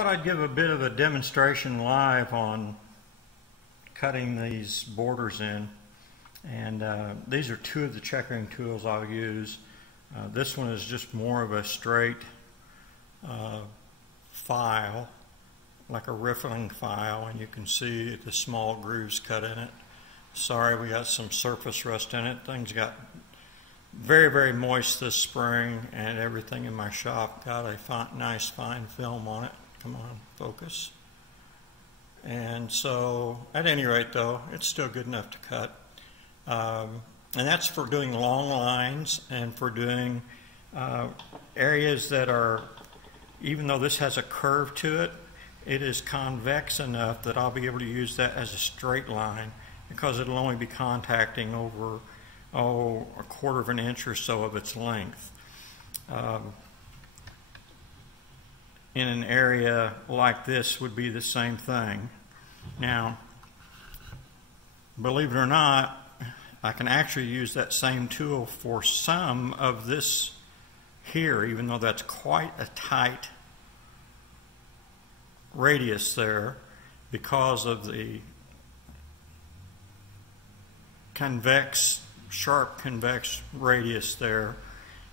thought I'd give a bit of a demonstration live on cutting these borders in. And these are two of the checkering tools I'll use. This one is just more of a straight file, like a riffling file, and you can see the small grooves cut in it. Sorry, we got some surface rust in it. Things got very, very moist this spring, and everything in my shop got a nice fine film on it. Come on, focus. And so, at any rate though, it's still good enough to cut. And that's for doing long lines and for doing areas that are, even though this has a curve to it, it is convex enough that I'll be able to use that as a straight line because it'll only be contacting over, a quarter of an inch or so of its length. In an area like this would be the same thing. Now, believe it or not, I can actually use that same tool for some of this here, even though that's quite a tight radius there because of the convex, sharp convex radius there.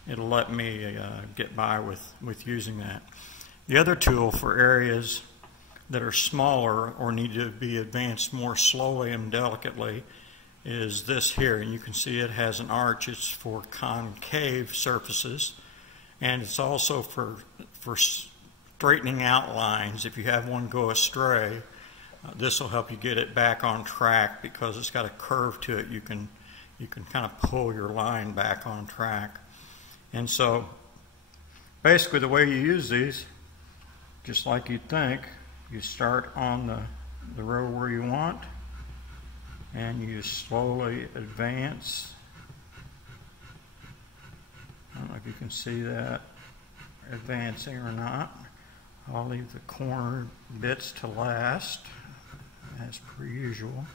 It'll let me get by with using that. The other tool for areas that are smaller or need to be advanced more slowly and delicately is this here, and you can see it has an arch. It's for concave surfaces, and it's also for straightening out lines. If you have one go astray, this will help you get it back on track because it's got a curve to it. You can kind of pull your line back on track. And so basically the way you use these, just like you'd think, you start on the row where you want and you slowly advance. I don't know if you can see that advancing or not. I'll leave the corner bits to last as per usual.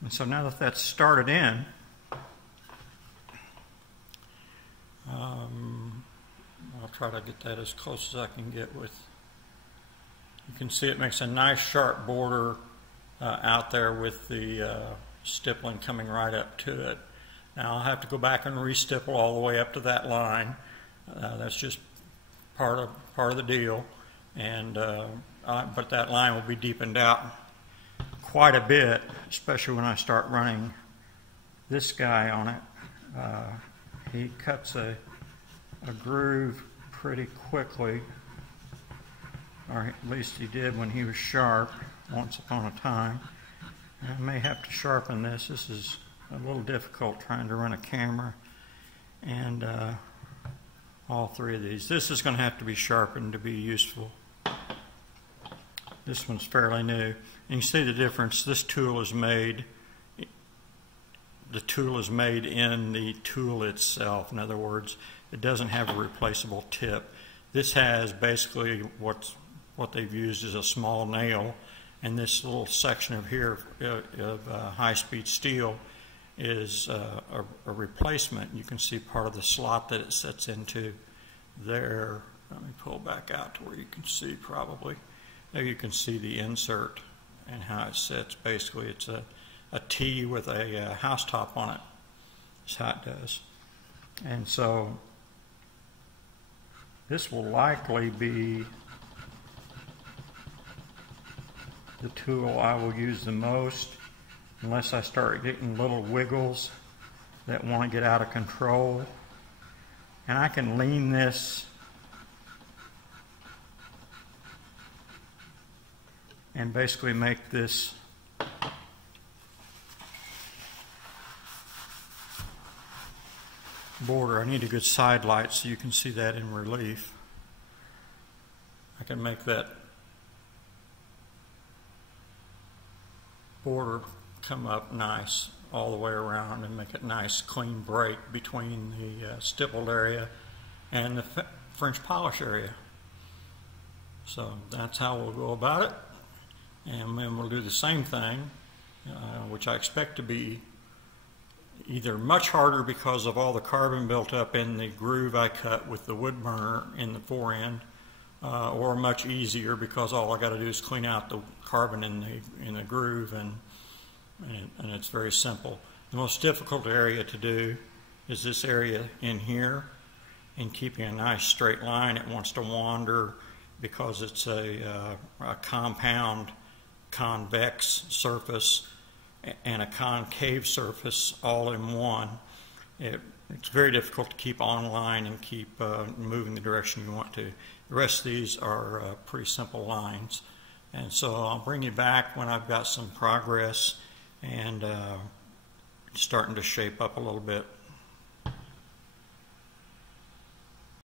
And so now that that's started in, I'll try to get that as close as I can get with. You can see it makes a nice sharp border out there with the stippling coming right up to it. Now I'll have to go back and re-stipple all the way up to that line. That's just part of the deal, and but that line will be deepened out quite a bit, especially when I start running this guy on it. He cuts a groove pretty quickly, or at least he did when he was sharp once upon a time. And I may have to sharpen this. This is a little difficult trying to run a camera and all three of these. This is going to have to be sharpened to be useful. This one's fairly new. And you see the difference. This tool is made, the tool is made in the tool itself. In other words, it doesn't have a replaceable tip. This has basically what they've used is a small nail, and this little section of here of high-speed steel is a replacement. You can see part of the slot that it sets into there. Let me pull back out to where you can see probably. There you can see the insert and how it sits. Basically, it's a T with a house top on it. That's how it does. And so this will likely be the tool I will use the most unless I start getting little wiggles that want to get out of control. And I can lean this and basically make this border. I need a good side light so you can see that in relief. I can make that border come up nice all the way around and make it nice clean break between the stippled area and the French polish area. So that's how we'll go about it, and then we'll do the same thing, which I expect to be either much harder because of all the carbon built up in the groove I cut with the wood burner in the forend, or much easier because all I got to do is clean out the carbon in the groove, and it's very simple. The most difficult area to do is this area in here, and keeping a nice straight line. It wants to wander because it's a compound convex surface and a concave surface all in one. It's very difficult to keep on line and keep moving the direction you want to. The rest of these are pretty simple lines. And so I'll bring you back when I've got some progress and starting to shape up a little bit.